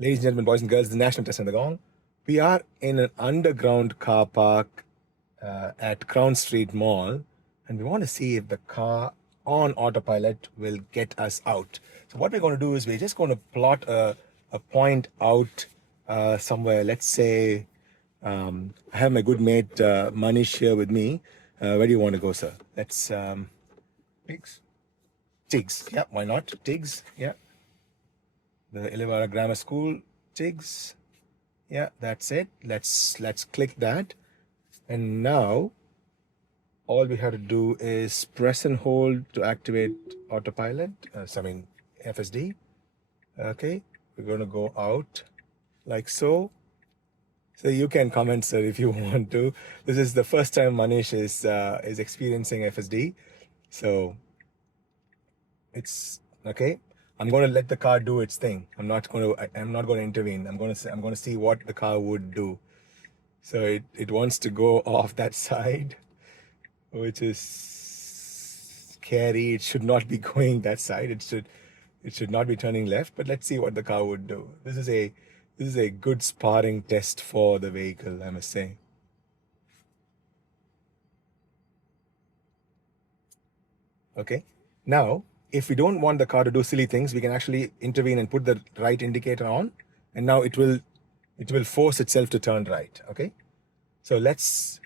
Ladies and gentlemen, boys and girls, the National Test and the Gong. We are in an underground car park at Crown Street Mall, and we want to see if the car on autopilot will get us out. So what we're going to do is we're just going to plot a point out somewhere. Let's say I have my good mate Manish here with me. Where do you want to go, sir? Let's Pigs. Tiggs. Yeah, why not? Tiggs. Yeah. The Illawarra Grammar School, Tiggs. Yeah, that's it. Let's click that. And now all we have to do is press and hold to activate autopilot. FSD. Okay, we're going to go out like so. So you can comment, sir, if you want to. This is the first time Manish is experiencing FSD, so it's okay. I'm going to let the car do its thing. I'm not going to intervene. I'm going to see what the car would do. So it wants to go off that side, which is scary. It should not be going that side. It should not be turning left, but let's see what the car would do. This is a good sparring test for the vehicle, I must say. Okay. Now, if we don't want the car to do silly things, we can actually intervene and put the right indicator on, and now it will force itself to turn right. Okay, so let's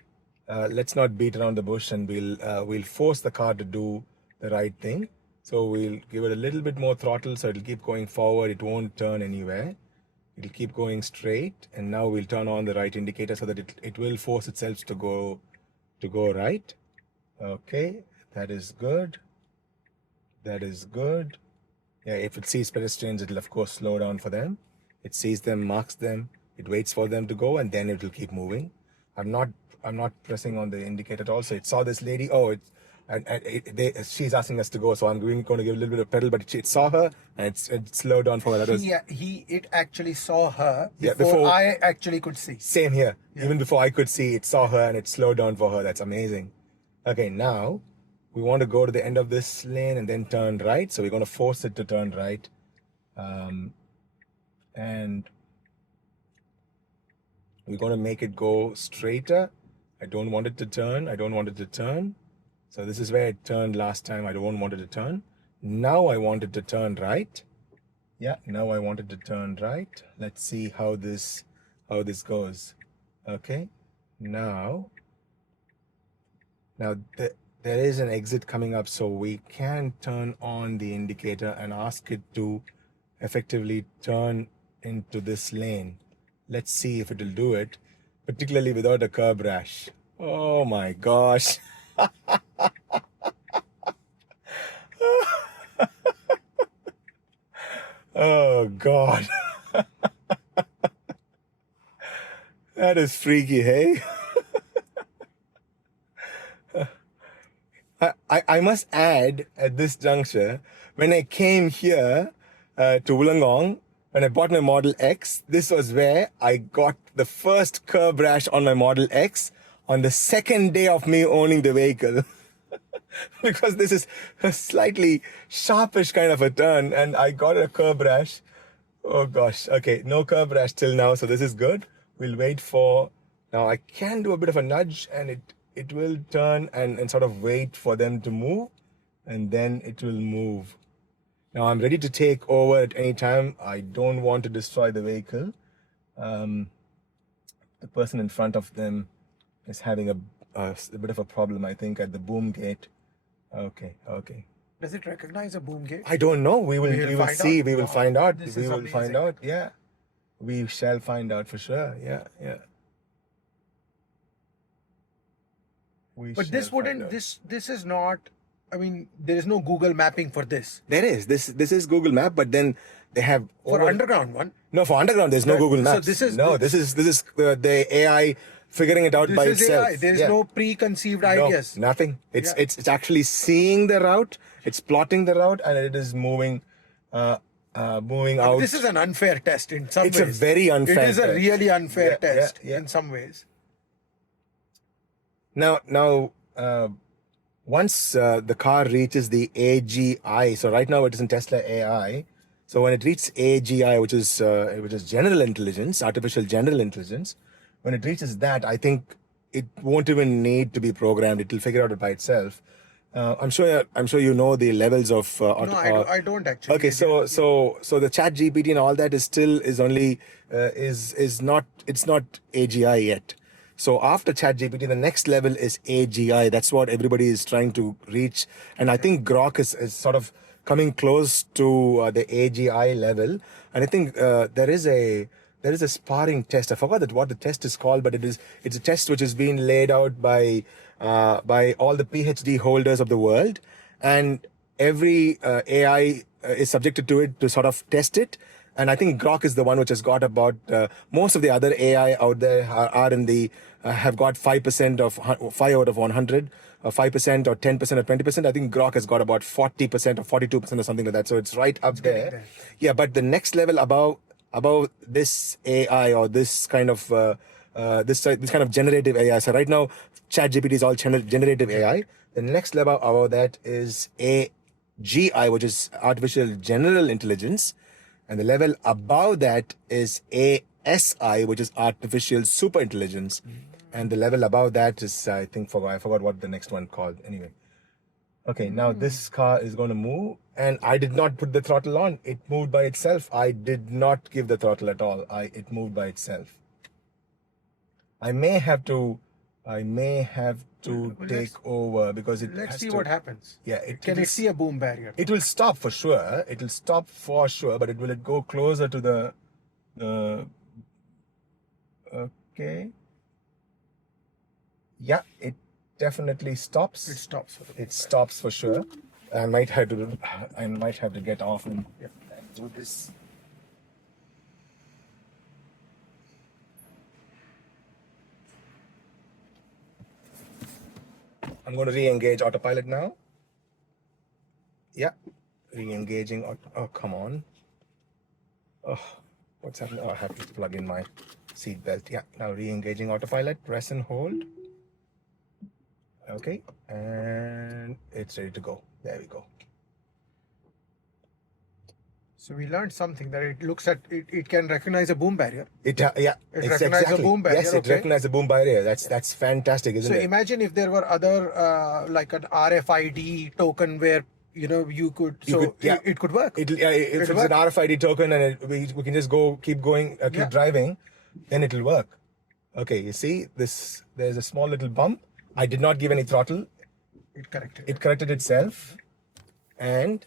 not beat around the bush, and we'll force the car to do the right thing. So we'll give it a little bit more throttle, so it'll keep going forward. It won't turn anywhere. It'll keep going straight, and now we'll turn on the right indicator so that it will force itself to go right. Okay, that is good. That is good. Yeah, if it sees pedestrians, it'll of course slow down for them. It sees them, marks them, it waits for them to go, and then it will keep moving. I'm not pressing on the indicator at all. So it saw this lady. Oh, she's asking us to go. So I'm going to give a little bit of pedal, but it saw her and it slowed down for her. It actually saw her before I actually could see. Same here. Yeah. Even before I could see, it saw her and it slowed down for her. That's amazing. Okay, now we want to go to the end of this lane and then turn right. So we're going to force it to turn right. And we're going to make it go straighter. I don't want it to turn. So this is where it turned last time. I don't want it to turn. Now I want it to turn right. Yeah, now I want it to turn right. Let's see how this goes. Okay. Now there is an exit coming up, so we can turn on the indicator and ask it to effectively turn into this lane. Let's see if it will do it, particularly without a curb rash. Oh my gosh. Oh God. That is freaky, hey? I must add at this juncture, when I came here to Wollongong, when I bought my Model X, this was where I got the first curb rash on my Model X on the second day of me owning the vehicle. Because this is a slightly sharpish kind of a turn, and I got a curb rash. Oh gosh, okay, no curb rash till now, so this is good. We'll wait for, now I can do a bit of a nudge, and it will turn and sort of wait for them to move, and then it will move. Now I'm ready to take over at any time. I don't want to destroy the vehicle. The person in front of them is having a bit of a problem, I think, at the boom gate. Okay. Does it recognize a boom gate? I don't know. We will see. We will find out. We will find out. Yeah. We shall find out for sure. Yeah. But this wouldn't, this is not, I mean, there is no Google mapping for this. There is. This is Google Map, but then they have for underground one. No, for underground there's no Google Maps. So this is the AI figuring it out by itself. AI. There is no preconceived ideas. No, nothing. It's actually seeing the route. It's plotting the route, and it is moving out. This is an unfair test in some ways. It's a very unfair It is a really unfair test in some ways. Now, once the car reaches the AGI, so right now it is in Tesla AI, So when it reaches AGI, which is general intelligence, artificial general intelligence, when it reaches that, I think it won't even need to be programmed. It will figure out it by itself. I'm sure you know the levels of No, I don't actually. okay, so the chat GPT and all that is only is not, it's not AGI yet. So after chat GPT, the next level is AGI. That's what everybody is trying to reach, and I think Grok is sort of coming close to the AGI level. And I think there is a sparring test. I forgot what the test is called, but it's a test which is being laid out by all the PhD holders of the world, and every AI is subjected to it to sort of test it. And I think Grok is the one which has got about most of the other AI out there are in the have got 5% of 5 out of 100, 5% or 10% or 20%. I think Grok has got about 40% or 42% or something like that. So it's right up there. Yeah, but the next level above this AI or this kind of this kind of generative AI. So right now, ChatGPT is all generative AI. The next level above that is AGI, which is artificial general intelligence. And the level above that is ASI, which is artificial super intelligence. And the level above that is, I forgot what the next one called. Anyway. Okay, now this car is going to move, and I did not put the throttle on. It moved by itself. I did not give the throttle at all. It moved by itself. I may have to take over because it Let's has see to, what happens. Yeah, Can it see a boom barrier? It will stop for sure. It will stop for sure, but will it go closer to the okay. Yeah, it definitely stops. It stops. It stops for sure. I might have to get off and do this. I'm going to re-engage autopilot now. Yeah, re-engaging. Oh, come on. Oh, what's happening? Oh, I have to plug in my seat belt. Yeah, now re-engaging autopilot. Press and hold. Okay, and it's ready to go. There we go. So we learned something that it can recognize a boom barrier. It recognizes a boom barrier. Yes, it recognizes a boom barrier. That's fantastic, isn't it? So imagine if there were other like an RFID token where you could it could work. If it's an RFID token and we can just keep going, keep driving, then it'll work. Okay, you see this? There's a small little bump. I did not give any throttle. It corrected. It corrected itself, and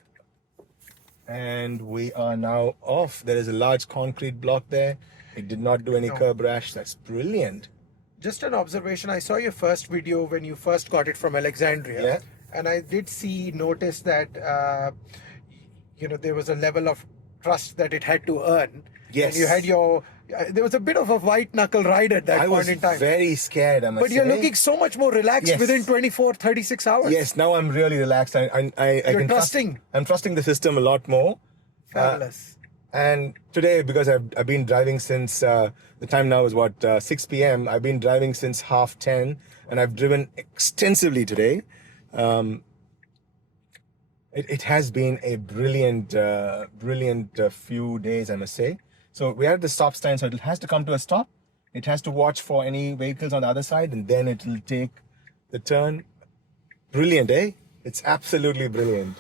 we are now off. There is a large concrete block there. It did not do any curb rash. That's brilliant. Just an observation. I saw your first video when you first got it from Alexandria. Yeah. And I did notice that, there was a level of trust that it had to earn. Yes. And you had there was a bit of a white knuckle ride at that point in time. I was very scared, I must But you're looking so much more relaxed within 24, 36 hours. Yes, now I'm really relaxed. You're trusting. I'm trusting the system a lot more. Fabulous. And today, because I've been driving since, the time now is 6 p.m. I've been driving since 10:30, and I've driven extensively today. It has been a brilliant few days, I must say. So we are at the stop sign, so it has to come to a stop. It has to watch for any vehicles on the other side, and then it will take the turn. Brilliant, eh? It's absolutely brilliant.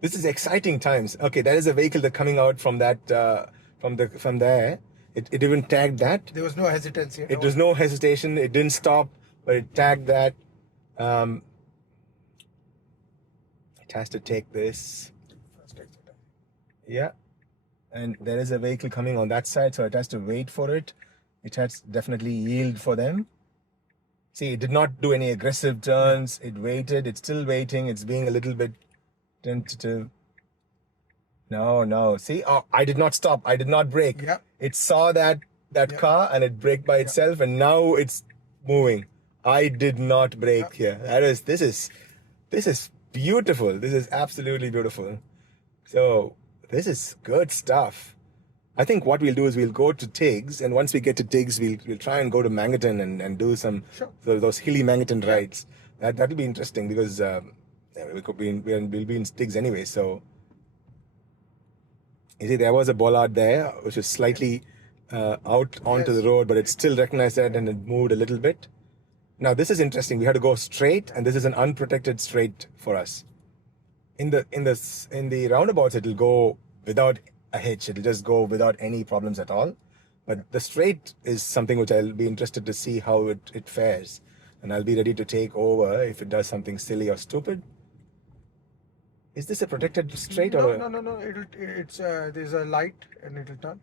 This is exciting times. Okay, there is a vehicle that coming out from that from there. It even tagged that. There was no hesitancy. It was no hesitation. It didn't stop, but it tagged that. It has to take this. Yeah. And there is a vehicle coming on that side, so it has to wait for it. It has definitely yield for them. See, it did not do any aggressive turns. It waited. It's still waiting. It's being a little bit tentative. No. See, I did not stop. I did not brake. Yeah. It saw that car and it braked by itself, and now it's moving. I did not brake here. This is beautiful. This is absolutely beautiful. So this is good stuff. I think what we'll do is we'll go to Tiggs, and once we get to Tiggs, we'll try and go to Mangaton and do some those hilly Mangaton rides. That'll be interesting because we'll be in Tiggs anyway. So You see, there was a bollard there, which is slightly out onto Yes. the road, but it still recognized that and it moved a little bit. Now, this is interesting. We had to go straight, and this is an unprotected straight for us. In the roundabouts, it'll go without a hitch. It'll just go without any problems at all. But the straight is something which I'll be interested to see how it fares. And I'll be ready to take over if it does something silly or stupid. Is this a protected straight or? No. It's there's a light and it'll turn.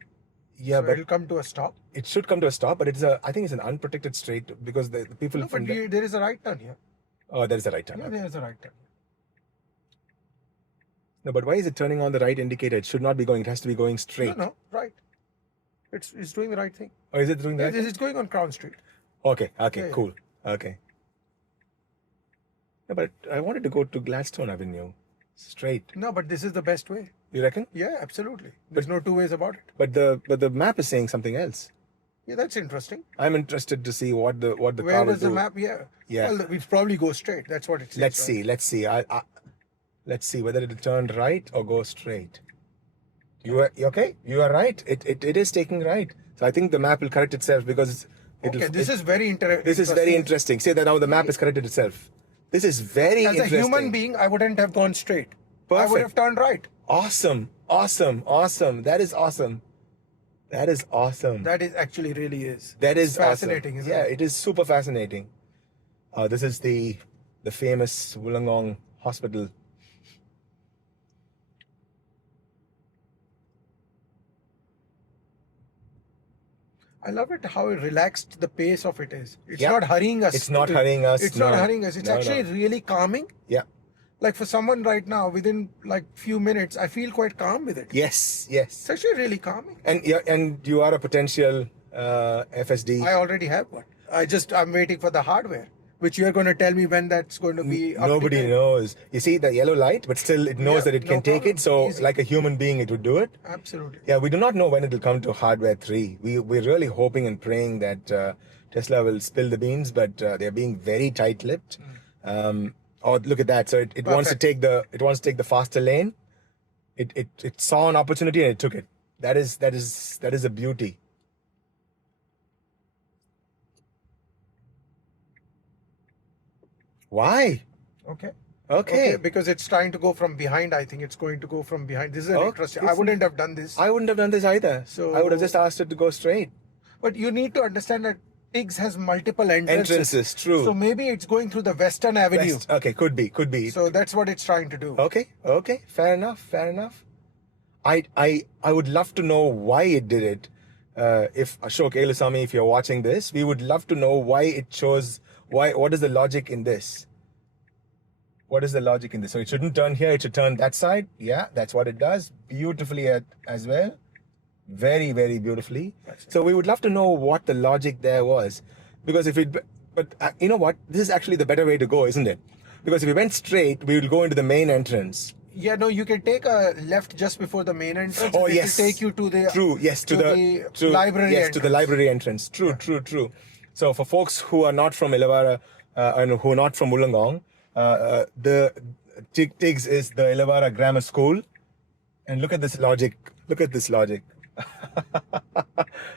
Yeah, So but it'll come to a stop. it should come to a stop. But I think it's an unprotected straight because the people No, from but there is a right turn here. oh, there's a right turn. Yeah, there is a right turn. No, but why is it turning on the right indicator? It should not be going. It has to be going straight. No, right. It's doing the right thing. Or is it doing that? It's going on Crown Street. Okay, Yeah. cool. Okay. No, but I wanted to go to Gladstone Avenue. Straight. No, but this is the best way. You reckon? Yeah, absolutely. There's no two ways about it. But the map is saying something else. Yeah, that's interesting. I'm interested to see what the Where car will was the do. map? Yeah. Yeah. Well, we'll probably go straight. That's what it says. Let's see. Let's see whether it'll turn right or go straight. You okay? You are right. It is taking right. So I think the map will correct itself because Okay, this is very interesting. This is very interesting. Say that now the map has corrected itself. This is very As a interesting. human being, I wouldn't have gone straight. I Perfect. would have turned right. Awesome. That is awesome. That is actually really is. That is fascinating, awesome. isn't Yeah, it? it is super fascinating. This is the famous Wollongong hospital. I love it how relaxed the pace of it is. It's Yeah. not hurrying us. It's not hurrying us, It's not no. hurrying us. It's No, actually no. really calming. Yeah. Like for someone right now, within like few minutes, I feel quite calm with it. Yes. It's actually really calming. And you are a potential FSD. I already have one. I'm waiting for the hardware, which you're going to tell me when that's going to be up to Nobody date. knows. You see the yellow light, but still it knows Yeah, that it no can take problem. it. So Easy. like a human being, it would do it. Absolutely. Yeah, we do not know when it will come to hardware 3. We're really hoping and praying that Tesla will spill the beans, but they're being very tight-lipped. Oh, look at that! So it wants to Perfect. take the faster lane. It saw an opportunity and it took it. That is a beauty. Why? Okay. Because it's trying to go from behind. I think it's going to go from behind. This is Oh, interesting. it's I wouldn't have done this. I wouldn't have done this either. So- I would have just asked it to go straight. But you need to understand that Tiggs has multiple entrances. Entrances, true. So maybe it's going through the Western Avenue. Okay, could be. So that's what it's trying to do. Okay, fair enough. I would love to know why it did it. If Ashok Elusami, if you're watching this, we would love to know why it chose. What is the logic in this? What is the logic in this? So it shouldn't turn here; it should turn that side. Yeah, that's what it does beautifully as well. Very, very beautifully. So we would love to know what the logic there was, because you know what? This is actually the better way to go, isn't it? Because if we went straight, we will go into the main entrance. Yeah, no, you can take a left just before the main entrance. Oh, It yes. will take you to the library Yes, entrance. to the library entrance. True. So for folks who are not from Illawarra and who are not from Wollongong, the Tiggs is the Illawarra Grammar School. And look at this logic.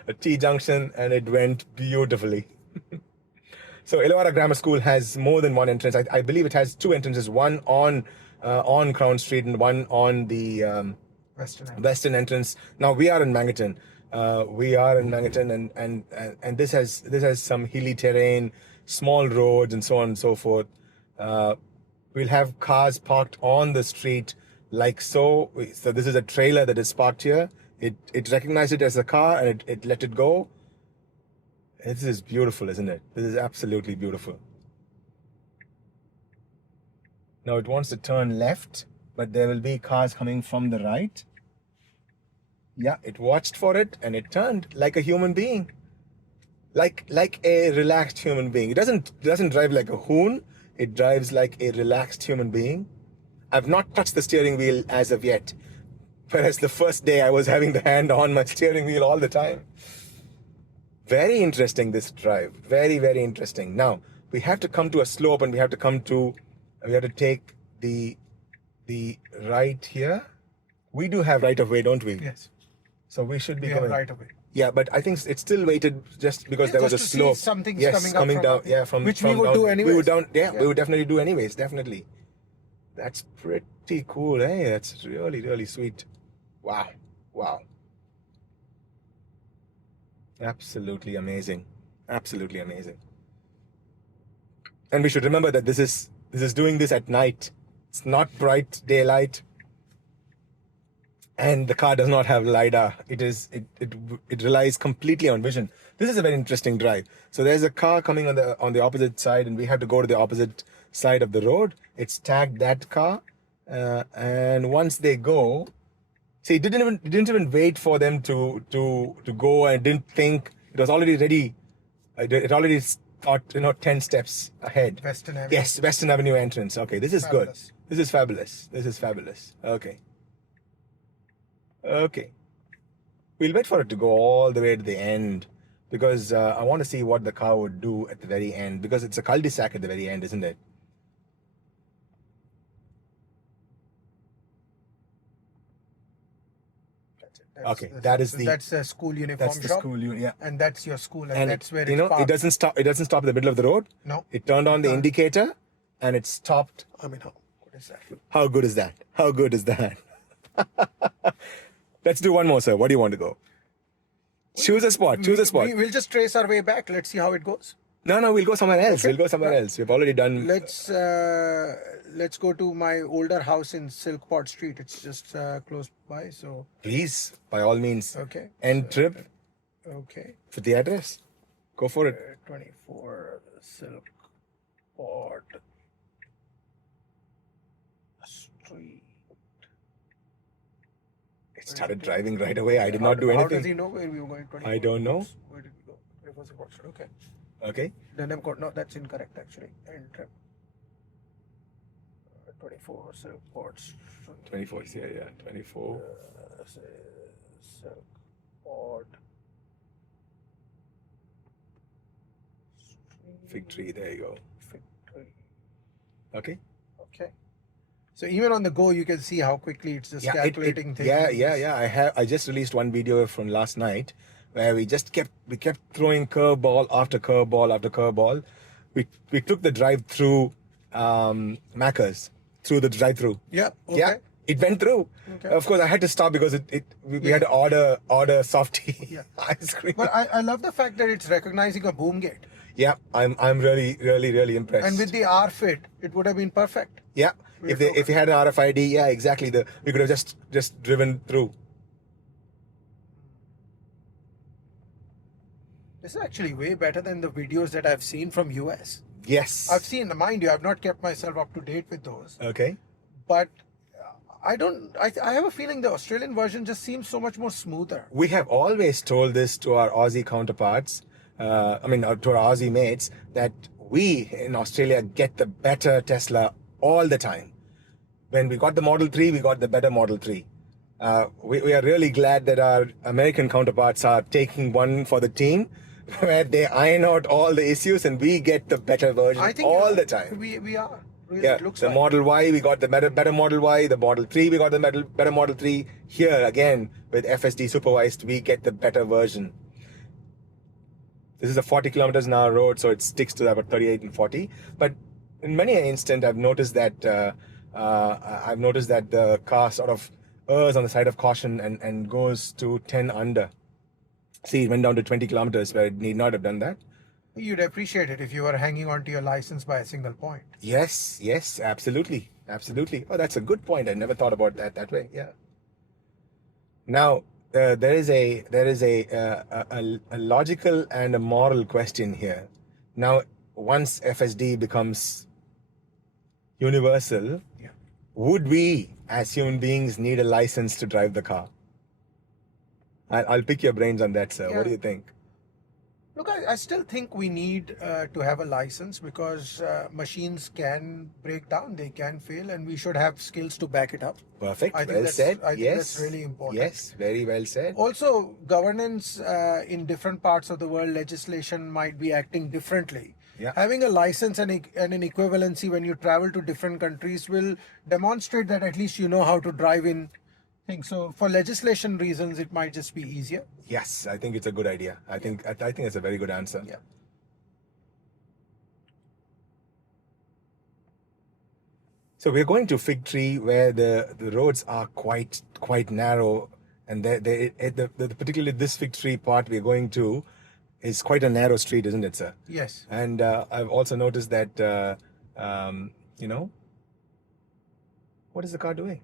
A T junction, and it went beautifully. So Illawarra Grammar School has more than one entrance. I believe it has 2 entrances, one on Crown Street and one on the Western Avenue. western entrance. Now we are in Mangatton. And this has some hilly terrain, small roads, and so on and so forth. We'll have cars parked on the street like so. So this is a trailer that is parked here. It recognized it as a car and it let it go. This is beautiful, isn't it? This is absolutely beautiful. Now it wants to turn left, but there will be cars coming from the right. Yeah, it watched for it and it turned like a human being. Like a relaxed human being. It doesn't drive like a hoon. It drives like a relaxed human being. I've not touched the steering wheel as of yet. Whereas the first day I was having the hand on my steering wheel all the time. Very interesting, this drive. Very, very interesting. Now, we have to come to a slope and we have to take the right here. We do have right of way, don't we? Yes, So we should be we going. have right away. Yeah, but I think it's still weighted just because Yeah, there was a just to see slope. something's yes, coming up coming from down. up, Yeah, from which we from would down. do We anyways. would down. Yeah, Yeah. we would definitely do anyways. Definitely. That's pretty cool. Eh? That's really, really sweet. Wow. Wow. Absolutely amazing. Absolutely amazing. And we should remember that this is doing this at night. It's not bright daylight. And the car does not have LiDAR. It relies completely on vision. This is a very interesting drive. So there's a car coming on the opposite side, and we have to go to the opposite side of the road. It's tagged that car, and once they go, see, it didn't even wait for them to go, and didn't think. It was already ready. It already thought 10 steps ahead. Western Avenue. Yes, Western Avenue entrance. Okay, this is Fabulous. good. This is fabulous. This is fabulous. Okay. Okay. We'll wait for it to go all the way to the end because I want to see what the car would do at the very end because it's a cul-de-sac at the very end, isn't it? Okay, that's the school uniform that's the shop. school yeah. And that's your school, and that's where it parked. it doesn't stop in the middle of the road. No. It turned on the No. indicator and it stopped. I mean, how good is that? How good is that? How good is that? Let's do one more, sir. What do you want to go? Choose a spot. We'll just trace our way back. Let's see how it goes. No, we'll go somewhere else. Okay. We'll go somewhere else. We've already done. Let's go to my older house in Silkport Street. It's just close by. So Please, by all means. okay. End trip Okay. for the address. Go for it. 24 Silkport Street. It started driving right away. I did not do How does anything. he know where we were going? 24 I don't know. Where did we go? It was Silkport Street. Okay. Okay. Denham Court. No, that's incorrect actually. End trip. 24 Silkport Street. 24. Yeah. 24. Silkport Fig tree. There you go. Street. Okay. Okay. So even on the go, you can see how quickly it's just calculating things. Yeah. I just released one video from last night where we kept throwing curveball after curveball after curveball. We took the drive through Macca's through the drive through. Yeah. Okay. Yeah. It went through. Okay. Of course, I had to stop because we had to order softy Yeah. ice cream. But I love the fact that it's recognizing a boom gate. Yeah, I'm really impressed. And with the R fit, it would have been perfect. Yeah, if you had an RFID, yeah, exactly. We could have just driven through. This is actually way better than the videos that I've seen from US. Yes. I've seen, mind you, I've not kept myself up to date with those. Okay. But I have a feeling the Australian version just seems so much more smoother. We have always told this to our Aussie counterparts, to our Aussie mates, that we in Australia get the better Tesla all the time. When we got the Model 3, we got the better Model 3. We are really glad that our American counterparts are taking one for the team, where they iron out all the issues and we get the better version I think all the time. We are. Really, Yeah, it looks the like. Model Y, we got the better Model Y. The Model 3, we got the better Model 3. Here, again, with FSD Supervised, we get the better version. This is a 40 kilometers an hour road, so it sticks to about 38 and 40. But in many instances, I've noticed that the car sort of errs on the side of caution and goes to 10 under. See, it went down to 20 kilometers where it need not have done that. You'd appreciate it if you were hanging on to your license by a single point. Yes, absolutely. Oh, that's a good point. I never thought about that way. Yeah. Now, there is a logical and a moral question here. Now, once FSD becomes universal, Yeah. would we, as human beings, need a license to drive the car? I'll pick your brains on that, sir. Yeah. What do you think? Look, I still think we need to have a license because machines can break down, they can fail, and we should have skills to back it up. Perfect. I think Well that's- said. I think Yes. that's really important. Yes. Very well said. Also, governance in different parts of the world, legislation might be acting differently. Yeah. Having a license and an equivalency when you travel to different countries will demonstrate that at least you know how to drive in think so. For legislation reasons, it might just be easier. Yes, I think it's a good idea. I think it's a very good answer. Yeah. So we're going to Fig Tree where the roads are quite narrow, and particularly this Fig Tree part we're going to is quite a narrow street, isn't it, sir? Yes. And I've also noticed that you know, what is the car doing?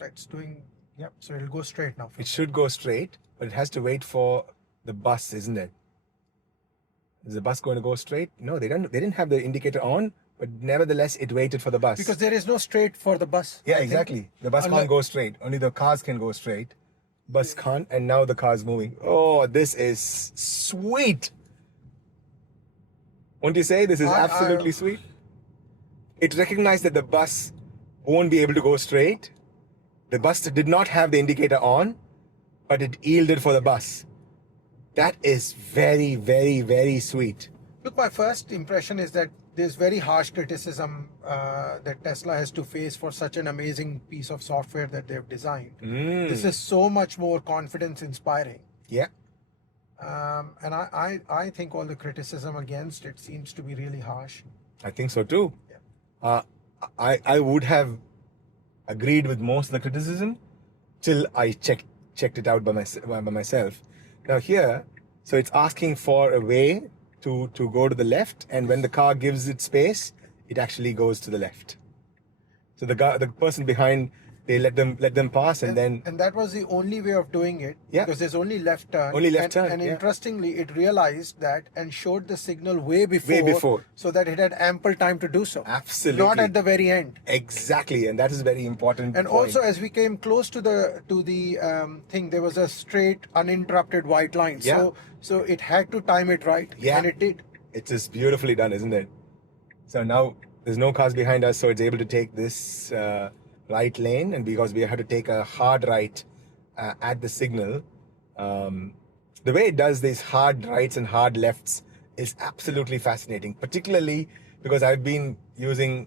It's doing. Yep. So it'll go straight now. It should go straight, but it has to wait for the bus, isn't it? Is the bus going to go straight? No, they didn't have the indicator on, but nevertheless it waited for the bus. Because there is no straight for the bus. Yeah, I think. exactly. The bus can't go straight. Only the cars can go straight. Bus can't, and now the car's moving. Oh, this is sweet. Won't you say this is absolutely sweet? It recognized that the bus won't be able to go straight. The bus did not have the indicator on, but it yielded for the bus. That is very, very, very sweet. Look, my first impression is that there's very harsh criticism that Tesla has to face for such an amazing piece of software that they've designed. This is so much more confidence inspiring. Yeah. And I think all the criticism against it seems to be really harsh. I think so too. Yeah. I would have agreed with most of the criticism till I checked it out by myself. Now here, so it's asking for a way to go to the left, and when the car gives it space, it actually goes to the left. So the person behind, they let them pass, and then that was the only way of doing it. Yeah. Because there's only left turn. Only left turn, And yeah. interestingly, it realized that and showed the signal way before. So that it had ample time to do so. Absolutely. Not at the very end. Exactly, and that is very important. And point. also, as we came close to the thing, there was a straight, uninterrupted white line. Yeah. So it had to time it right. Yeah. And it did. It's just beautifully done, isn't it? So now there's no cars behind us, so it's able to take this right lane, and because we have to take a hard right at the signal, the way it does these hard rights and hard lefts is absolutely fascinating, particularly because I've been using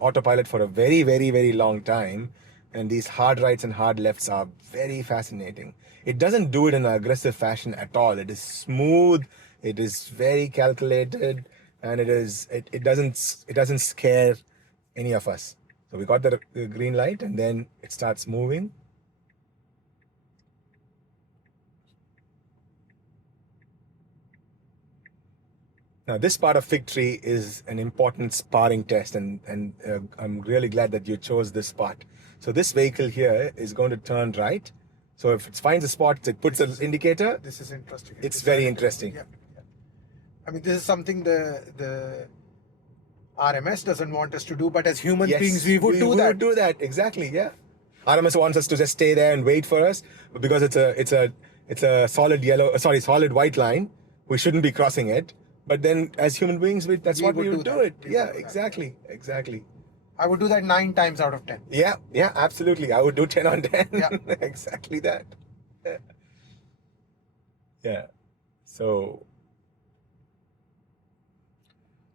autopilot for a very, very, very long time, and these hard rights and hard lefts are very fascinating. It doesn't do it in an aggressive fashion at all. It is smooth, it is very calculated, and it doesn't scare any of us. So we got the green light, and then it starts moving. Now this part of Fig Tree is an important sparring test, and I'm really glad that you chose this part. So this vehicle here is going to turn right. So if it finds a spot, it puts an indicator. This is interesting. It's very interesting. Yeah. I mean, this is something the RMS doesn't want us to do, but as human beings, we would do that. We would do that, exactly, yeah. RMS wants us to just stay there and wait for us, but because it's a solid white line, we shouldn't be crossing it. But then, as human beings, that's what we would do it. Yeah, exactly. I would do that 9 times out of 10. Yeah, absolutely. I would do 10 on 10. Yeah. Exactly that. Yeah. So.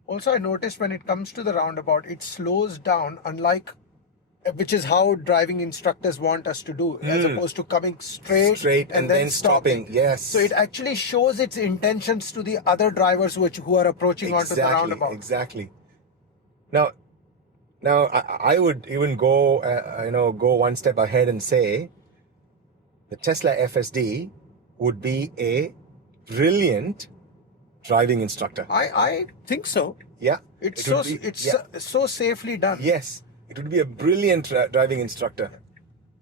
Also, I noticed when it comes to the roundabout, it slows down, which is how driving instructors want us to do, as opposed to coming straight and then stopping. Yes. So it actually shows its intentions to the other drivers who are approaching onto the roundabout. Exactly. Now I would even go one step ahead and say the Tesla FSD would be a brilliant driving instructor. I think so. Yeah. It's so safely done. Yes. It would be a brilliant driving instructor.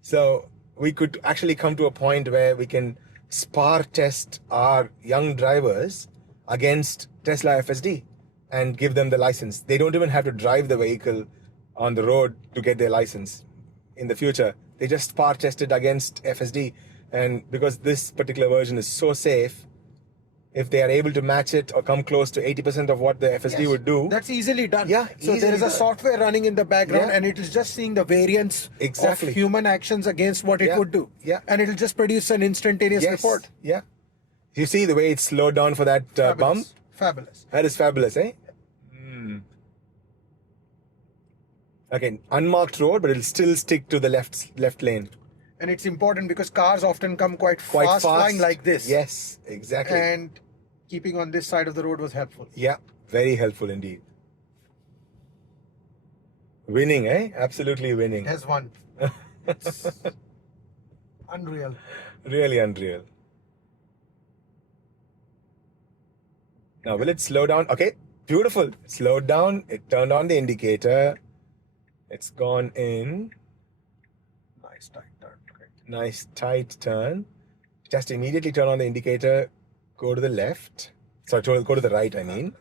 So we could actually come to a point where we can spar test our young drivers against Tesla FSD and give them the license. They don't even have to drive the vehicle on the road to get their license in the future. They just spar test it against FSD. And because this particular version is so safe, if they are able to match it or come close to 80% of what the FSD would do. That's easily done. Yeah, so there is a software running in the background, and it is just seeing the variance of human actions against what it would do. Yeah. And it will just produce an instantaneous report. Yeah. You see the way it's slowed down for that bump? Fabulous. That is fabulous, eh? Okay, unmarked road, but it'll still stick to the left lane. And it's important because cars often come quite Quite fast, fast. flying like this. Yes, exactly. And keeping on this side of the road was helpful. Yeah, very helpful indeed. Winning, eh? Absolutely winning. It has won. It's unreal. Really unreal. Now, will it slow down? Okay, beautiful. It slowed down. It turned on the indicator. It's gone in. Nice tight turn. Great. Nice tight turn. Just immediately turn on the indicator. Go to the left. Sorry, go to the right, I mean.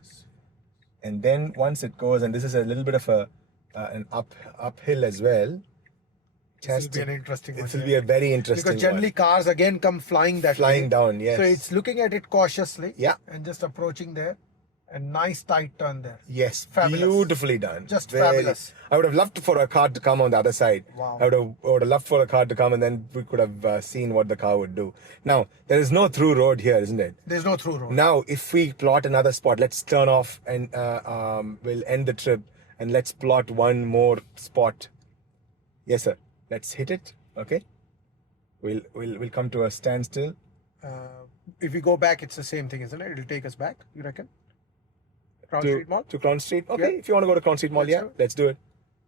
And then once it goes, and this is a little bit of an uphill as well. This will be an interesting one. It will be a very interesting because generally cars again come flying that way. Flying down, yes. So it's looking at it cautiously. Yeah. And just approaching there. And nice tight turn there. Yes, Fabulous. beautifully done. Just fabulous. I would have loved for a car to come on the other side. Wow. I would have loved for a car to come, and then we could have seen what the car would do. Now, there is no through road here, isn't it? There's no through road. Now, if we plot another spot, let's turn off and we'll end the trip, and let's plot one more spot. Yes, sir. Let's hit it. Okay. We'll come to a standstill. If we go back, it's the same thing, isn't it? It'll take us back, you reckon? Crown Street Mall? To Crown Street. Okay, Yeah. if you want to go to Crown Street Mall, Let's do it. let's do it.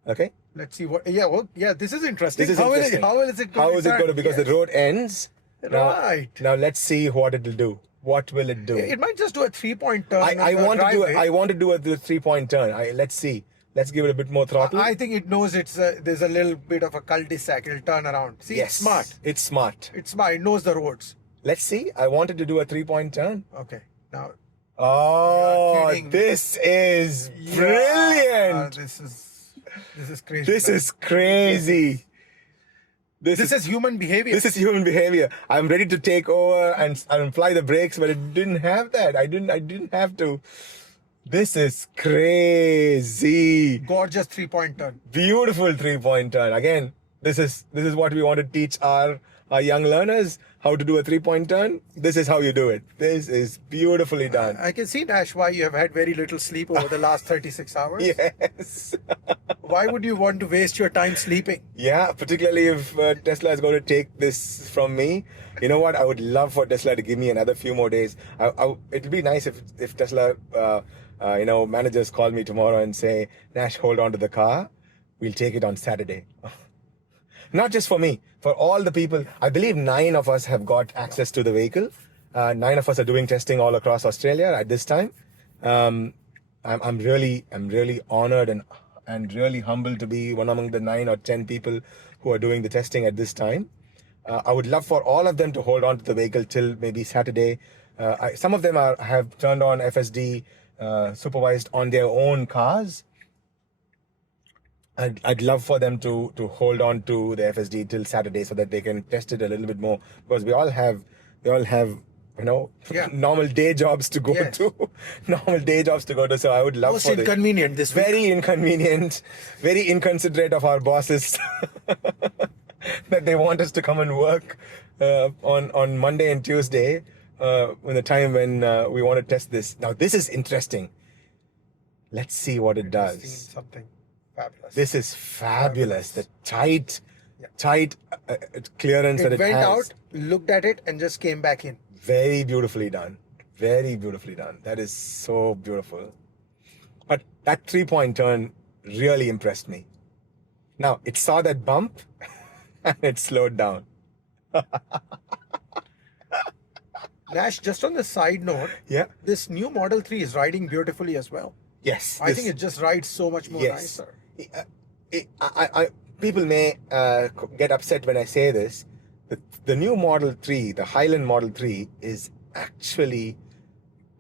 Okay. Let's see what. Yeah, well, yeah. This is interesting. This is interesting. How is it going? How is it going to? Because the road ends. Right. Now let's see what it'll do. What will it do? It might just do a 3-point turn. I want to do. I want to do a 3-point turn. Let's see. Let's give it a bit more throttle. I think it knows there's a little bit of a cul-de-sac. It'll turn around. See, yes. it's smart. It's smart. It's smart. It knows the roads. Let's see. I wanted to do a 3-point turn. Okay. Now. Oh, kidding. this is brilliant. This is crazy. This is crazy. This is human behavior. This is human behavior. I'm ready to take over and apply the brakes, but it didn't have that. I didn't have to. This is crazy. Gorgeous 3-point turn. Beautiful 3-point turn. Again, this is what we want to teach our young learners, how to do a 3-point turn. This is how you do it. This is beautifully done. I can see, Nash, why you have had very little sleep over the last 36 hours. Yes. Why would you want to waste your time sleeping? Yeah, particularly if Tesla is going to take this from me. You know what? I would love for Tesla to give me another few more days. It'd be nice if Tesla, managers call me tomorrow and say, Nash, hold on to the car. We'll take it on Saturday. Not just for me, for all the people. I believe 9 of us have got access to the vehicle. 9 of us are doing testing all across Australia at this time. I'm really honored and really humbled to be one among the 9 or 10 people who are doing the testing at this time. I would love for all of them to hold on to the vehicle till maybe Saturday. Some of them have turned on FSD Supervised on their own cars. I'd love for them to hold on to the FSD till Saturday so that they can test it a little bit more, because we all have normal day jobs to go to. Normal day jobs to go to. So I would love Most inconvenient this week. Very inconvenient, very inconsiderate of our bosses that they want us to come and work on Monday and Tuesday when the time when we want to test this. Now this is interesting. Let's see what it does. Something fabulous. This is fabulous. The tight clearance that it has. It went out, looked at it, and just came back in. Very beautifully done. Very beautifully done. That is so beautiful. But that 3-point turn really impressed me. Now, it saw that bump and it slowed down. Nash, just on the side note, this new Model 3 is riding beautifully as well. Yes. I think it just rides so much more nicer. People may get upset when I say this. The new Model 3, the Highland Model 3, is actually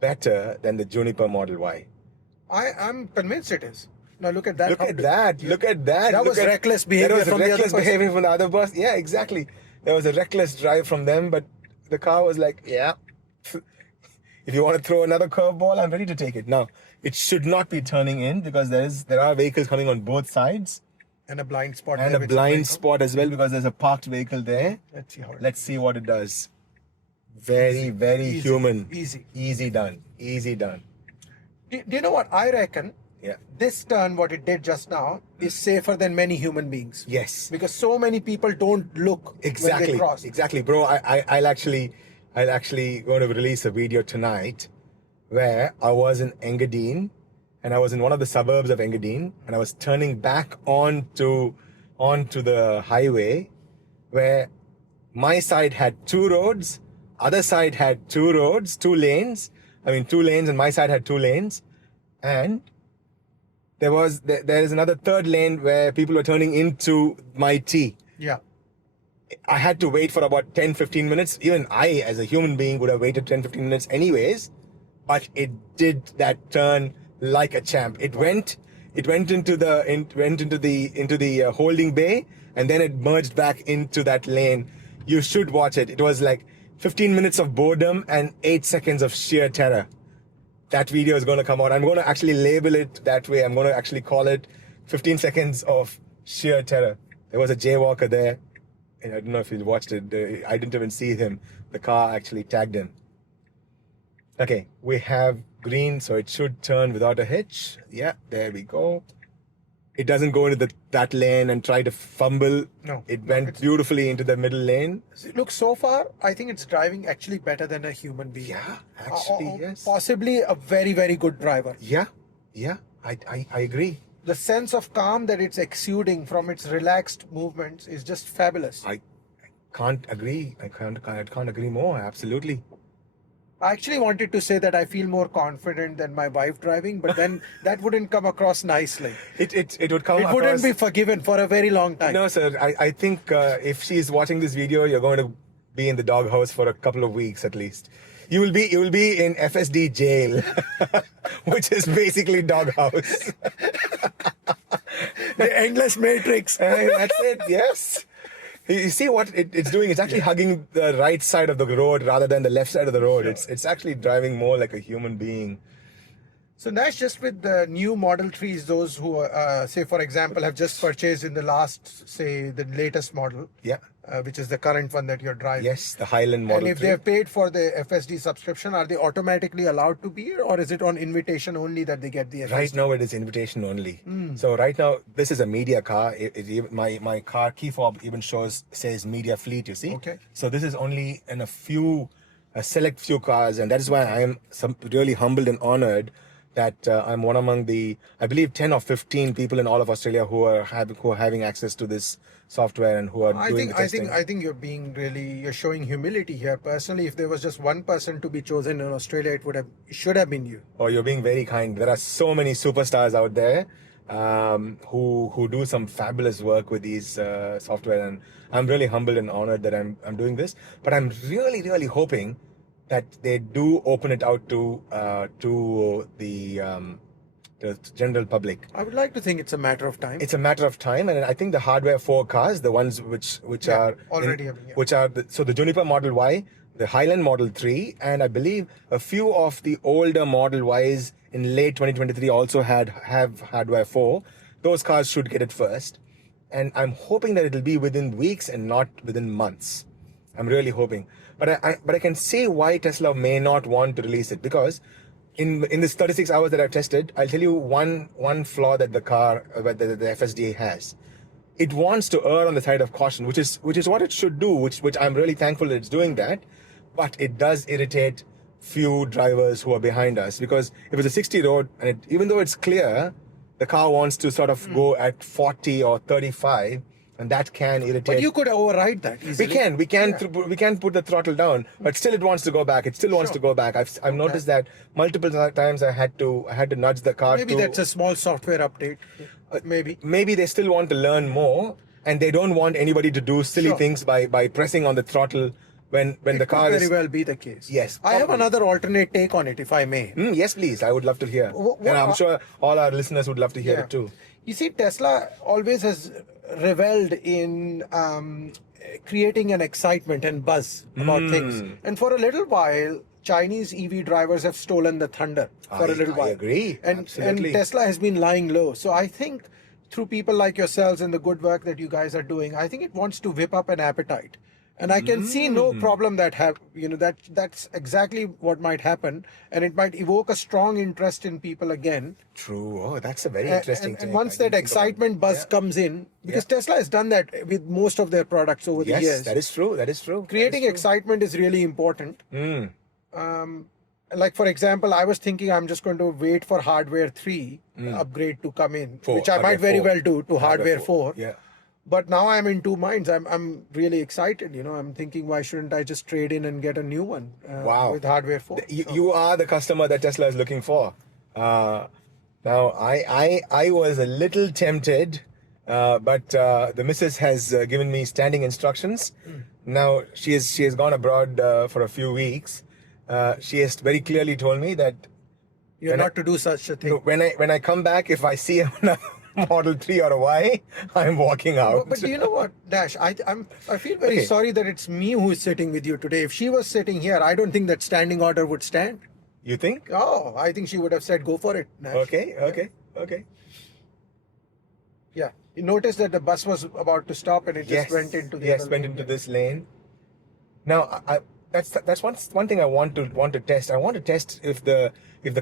better than the Juniper Model Y. I'm convinced it is. Now look at that. Look at that. That was reckless behavior from the other person. From the other person. Yeah, exactly. There was a reckless drive from them, but the car was like, yeah, if you want to throw another curveball, I'm ready to take it. Now, it should not be turning in because there are vehicles coming on both sides. And a blind spot. And a blind spot as well because there's a parked vehicle there. Let's see what it does. Very easy, human. Easy. Easy done. Easy done. Do you know what? I reckon Yeah. This turn, what it did just now, is safer than many human beings. Yes. Because so many people don't look when Exactly. they cross. Exactly, bro. I'll actually going to release a video tonight where I was in Engadine, and I was in one of the suburbs of Engadine, and I was turning back onto the highway, where my side had two roads, other side had two roads, two lanes. I mean, two lanes, and my side had two lanes, and there is another third lane where people were turning into my T. Yeah. I had to wait for about 10-15 minutes. Even I, as a human being, would have waited 10-15 minutes anyways. But it did that turn like a champ. It went into the holding bay, and then it merged back into that lane. You should watch it. It was like 15 minutes of boredom and 8 seconds of sheer terror. That video is going to come out. I'm going to actually label it that way. I'm going to actually call it 15 seconds of sheer terror. There was a jaywalker there. And I don't know if you watched it. I didn't even see him. The car actually tagged him. Okay, we have green, so it should turn without a hitch. Yeah, there we go. It doesn't go into that lane and try to fumble. No. It went beautifully into the middle lane. Look, so far, I think it's driving actually better than a human being. Yeah, actually, yes. Possibly a very, very good driver. Yeah, I agree. The sense of calm that it's exuding from its relaxed movements is just fabulous. I can't agree. I can't agree more. Absolutely. I actually wanted to say that I feel more confident than my wife driving, but then that wouldn't come across nicely. It would come. It wouldn't be forgiven for a very long time. No, sir. I think if she's watching this video, you're going to be in the doghouse for a couple of weeks at least. You will be in FSD jail, which is basically doghouse. The endless matrix. That's it. Yes. You see what it's doing? It's actually hugging the right side of the road rather than the left side of the road. Sure. It's actually driving more like a human being. So Nash, just with the new Model 3s, those who, say for example, have just purchased in the last, say, the latest model, Yeah. which is the current one that you're driving. Yes, the Highland Model And if 3. they have paid for the FSD subscription, are they automatically allowed to be here, or is it on invitation only that they get the FSD? Right now it is invitation only. So right now this is a media car. My car key fob even says media fleet. You see? Okay. So this is only in a select few cars, and that is why I am really humbled and honored that I'm one among the, I believe, 10 or 15 people in all of Australia who are having access to this software and who are doing the testing. I think you're showing humility here. Personally, if there was just one person to be chosen in Australia, it should have been you. Oh, you're being very kind. There are so many superstars out there who do some fabulous work with these software, and I'm really humbled and honored that I'm doing this. But I'm really, really hoping that they do open it out to the general public. I would like to think it's a matter of time. It's a matter of time, and I think the hardware 4 cars, the ones which are already so the Juniper Model Y, the Highland Model 3, and I believe a few of the older Model Ys in late 2023 also have hardware 4. Those cars should get it first, and I'm hoping that it'll be within weeks and not within months. I'm really hoping, but I can see why Tesla may not want to release it, because in this 36 hours that I've tested, I'll tell you one flaw that the FSD has. It wants to err on the side of caution, which is what it should do, which I'm really thankful that it's doing that. But it does irritate few drivers who are behind us, because if it's a 60 road and even though it's clear, the car wants to sort of go at 40 or 35. And that can irritate. But you could override that easily. We can put the throttle down, but still it wants to go back. It still wants to go back. I've noticed that multiple times. I had to nudge the car. Maybe that's a small software update. Maybe they still want to learn more, and they don't want anybody to do silly things by pressing on the throttle when the car is. Very well be the case. Yes. I have another alternate take on it, if I may. Yes, please. I would love to hear, and I'm sure all our listeners would love to hear it too. You see, Tesla always has reveled in creating an excitement and buzz about things. And for a little while, Chinese EV drivers have stolen the thunder for a little while. I agree. And Tesla has been lying low. So I think through people like yourselves and the good work that you guys are doing, I think it wants to whip up an appetite. And I can see no problem that's exactly what might happen, and it might evoke a strong interest in people again. True. Oh, that's a very interesting And take. once I that didn't think about excitement buzz it. comes in, because Tesla has done that with most of their products over the Yes, years. that is true. That is true. Creating excitement is really important. Like for example, I was thinking I'm just going to wait for hardware 3 upgrade to come in, which I might very well do to hardware 4. Yeah. But now I'm in two minds. I'm really excited. I'm thinking, why shouldn't I just trade in and get a new one Wow. with hardware 4? You are the customer that Tesla is looking for. Now, I was a little tempted, but the missus has given me standing instructions. Now, she has gone abroad for a few weeks. She has very clearly told me that You're not to do such a thing. when I come back, if I see a Model 3 or a Y, I'm walking out. But do you know what, Dash? I feel very sorry that it's me who is sitting with you today. If she was sitting here, I don't think that standing order would stand. You think? Oh, I think she would have said, go for it, Nash. Okay. Yeah. You noticed that the bus was about to stop and it just went into the other went lane. into this lane. Now, that's one thing I want to test. I want to test if the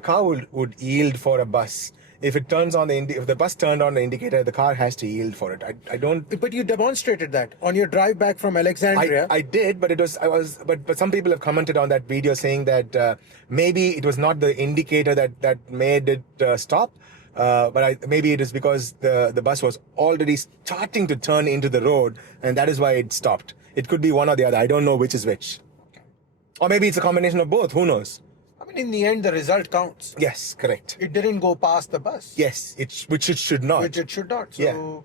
car would yield for a bus. If it turns on if the bus turned on the indicator, the car has to yield for it. I don't. But you demonstrated that on your drive back from Alexandria. I did, but but some people have commented on that video saying that maybe it was not the indicator that made it stop. But maybe it is because the bus was already starting to turn into the road, and that is why it stopped. It could be one or the other. I don't know which is which. Or maybe it's a combination of both. Who knows? I mean, in the end, the result counts. Yes, correct. It didn't go past the bus. Yes, which it should not. Which it should not. So, Yeah.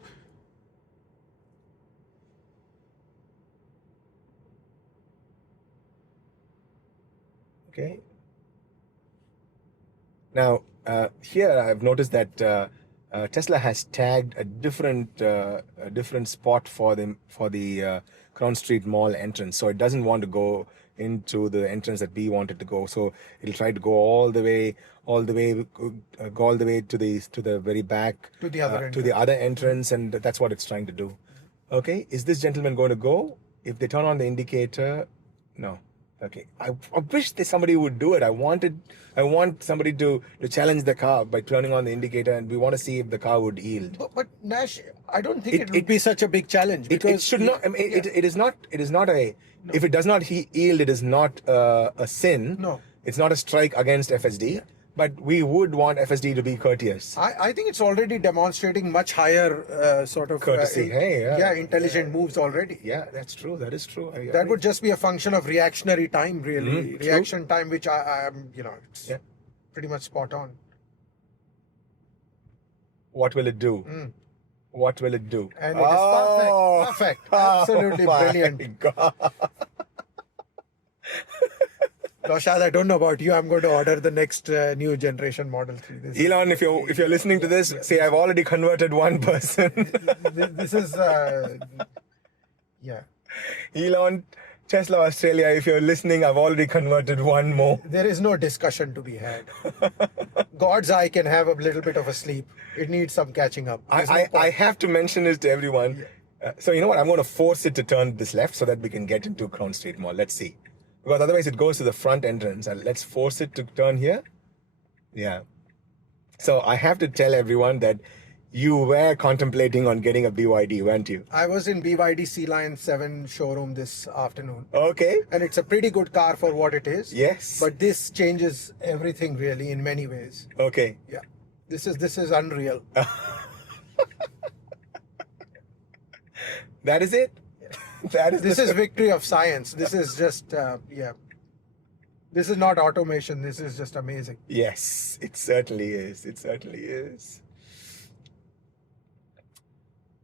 Okay. Now, here I've noticed that Tesla has tagged a different spot for the Crown Street Mall entrance. So it doesn't want to go into the entrance that we wanted to go. So it'll try to go all the way to the very back To the other to the other entrance, and that's what it's trying to do. Okay, is this gentleman going to go? If they turn on the indicator, no. Okay, I wish somebody would do it. I want somebody to challenge the car by turning on the indicator, and we want to see if the car would yield. But Nash, I don't think it would be such a big challenge. Because it should not. I mean, it is not. It is not a. No. If it does not yield, it is not a sin. No, it's not a strike against FSD. Yeah. But we would want FSD to be courteous. I think it's already demonstrating much higher sort of courtesy. Intelligent moves already. Yeah, that's true. That is true. That would just be a function of reactionary time, really. Reaction time, which I'm, it's pretty much spot on. What will it do? What will it do? And it is perfect. Absolutely brilliant. God. Rashad, I don't know about you. I'm going to order the next new generation Model 3. Elon, if you're listening to this, say I've already converted one person. This is, Elon, Tesla Australia, if you're listening, I've already converted one more. There is no discussion to be had. God's eye can have a little bit of a sleep. It needs some catching up. I have to mention this to everyone. So you know what? I'm going to force it to turn this left so that we can get into Crown Street Mall. Let's see. Because otherwise it goes to the front entrance. And let's force it to turn here. Yeah. So I have to tell everyone that you were contemplating on getting a BYD, weren't you? I was in BYD Sea Lion 7 showroom this afternoon. Okay. And it's a pretty good car for what it is. Yes. But this changes everything really in many ways. Okay. Yeah. This is unreal. That is it? This is victory of science. This is just, This is not automation. This is just amazing. Yes, it certainly is. It certainly is.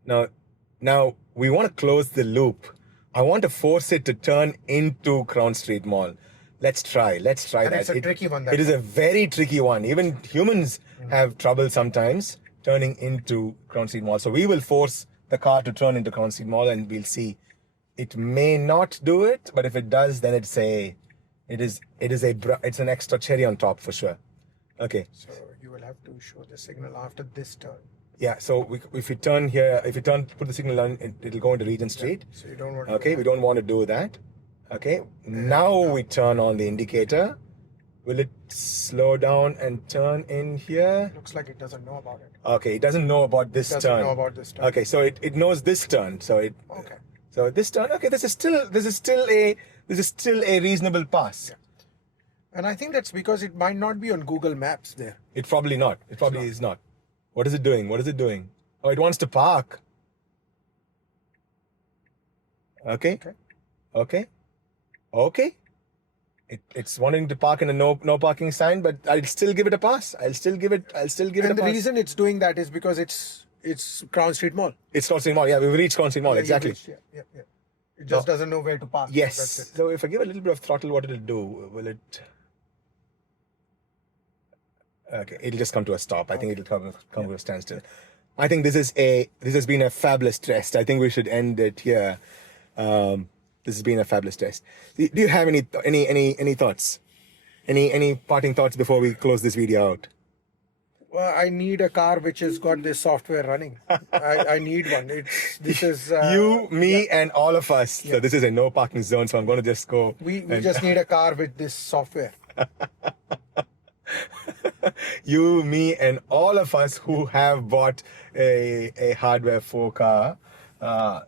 Now we want to close the loop. I want to force it to turn into Crown Street Mall. Let's try And that. It's a tricky one. It is a very tricky one. Even humans have trouble sometimes turning into Crown Street Mall. So we will force the car to turn into Crown Street Mall, and we'll see. It may not do it, but if it does, then it's an extra cherry on top for sure. Okay. So you will have to show the signal after this turn. Yeah, so if you turn here, put the signal on, it'll go into Regent Street. So you don't want to Okay, do we that. don't want to do that. Okay, now we turn on the indicator. Will it slow down and turn in here? Looks like it doesn't know about it. Okay, it doesn't know about this Doesn't turn. know about this turn. Okay, so it knows this turn. Okay. So this turn. Okay, this is still a reasonable pass. Yeah. And I think that's because it might not be on Google Maps there. It probably not. It probably is not. What is it doing? What is it doing? Oh, it wants to park. Okay. Okay. It's wanting to park in a no parking sign, but I'll still give it a pass. I'll still give it a pass. And the reason it's doing that is because it's Crown Street Mall. It's Crown Street Mall. Yeah, we've reached Crown Street Mall. Yeah, Exactly. Yeah. It just doesn't know where to park. Yes. That's it. So if I give a little bit of throttle, what it'll do? Will it? Okay, it'll just come to a stop. I think it'll come to a standstill. I think this has been a fabulous test. I think we should end it here. This has been a fabulous test. Do you have any thoughts? Any parting thoughts before we close this video out? Well, I need a car which has got this software running. I need one. This is you, me, and all of us. So this is a no parking zone. So I'm going to just go. We just need a car with this software. You, me, and all of us who have bought a hardware 4 car.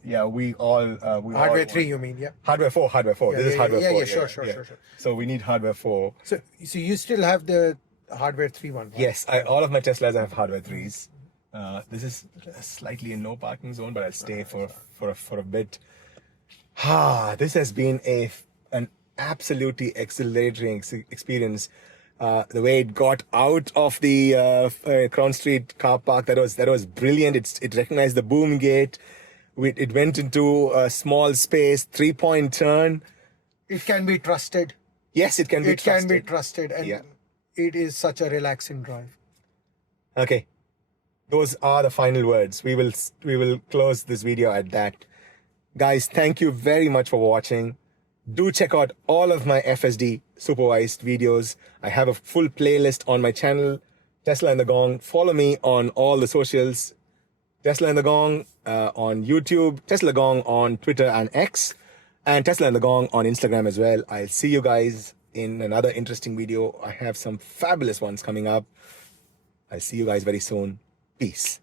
We all Hardware 3, you mean? Yeah. Hardware 4. This is hardware 4. Yeah, sure. So we need hardware 4. So you still have the hardware 3 one, right? Yes, all of my Teslas have hardware 3s. This is slightly a no parking zone, but I'll stay for a bit. This has been an absolutely exhilarating experience. The way it got out of the Crown Street car park, that was brilliant. It recognized the boom gate. It went into a small space, 3-point turn. It can be trusted. Yes, it can be trusted. It can be trusted, and it is such a relaxing drive. Okay, those are the final words. We will close this video at that. Guys, thank you very much for watching. Do check out all of my FSD Supervised videos. I have a full playlist on my channel, Tesla and the Gong. Follow me on all the socials. Tesla and the Gong on YouTube, Tesla Gong on Twitter and X, and Tesla and the Gong on Instagram as well. I'll see you guys in another interesting video. I have some fabulous ones coming up. I'll see you guys very soon. Peace.